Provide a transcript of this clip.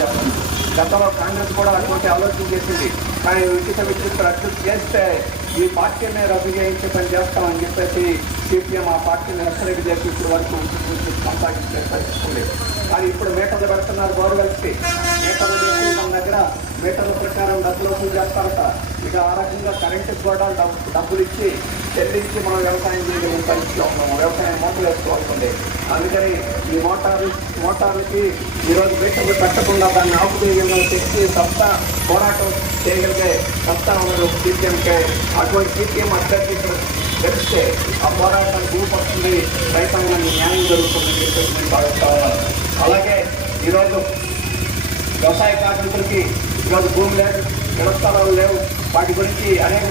చేస్తుంది. గతంలో కాంగ్రెస్ కూడా అటువంటి ఆలోచన చేసింది. కానీ ఉచిత విద్యుత్ రద్దు చేస్తే ఈ పార్టీని రద్దు చేయించే పని చేస్తామని చెప్పేసి సిపిఎం ఆ పార్టీని హెచ్చరిక చేసి ఇప్పుడు వరకు విద్యుత్ కొనసాగించే పరిస్థితుంది. కానీ ఇప్పుడు మీటర్లు పెడుతున్నారు గవర్నమెంట్కి. మీటర్లు చేసి మన దగ్గర మీటర్ల ప్రకారం డబ్బులు వసూలు చేస్తారట. ఇక ఆ రకంగా కరెంటుకి కూడా డబ్బులు ఇచ్చి చెల్లించి మనం వ్యవసాయం చేయగలిగిన పరిస్థితిలో ఉన్నాము. వ్యవసాయం మోటార్లు వేసుకోవాల్సింది. అందుకని ఈ మోటార్లకి ఈరోజు మీటర్లు పెట్టకుండా దాన్ని ఆపుదేయంలో తెచ్చి సత్తా పోరాటం చేయగలిగే సత్తా ఉన్నారు సిపిఎంకే. అటువంటి సిపిఎం అభ్యర్థి గెలిస్తే ఆ పోరాటానికి ఊపొస్తుంది, రైతాంగానికి న్యాయం జరుగుతుందని చెప్పేసి నేను భావిస్తా ఉన్నాను. అలాగే ఈరోజు వ్యవసాయ కార్మికులకి ఈరోజు భూమి లేదు, ఇళ్ల స్థలాలు లేవు. వాటి గురించి అనేక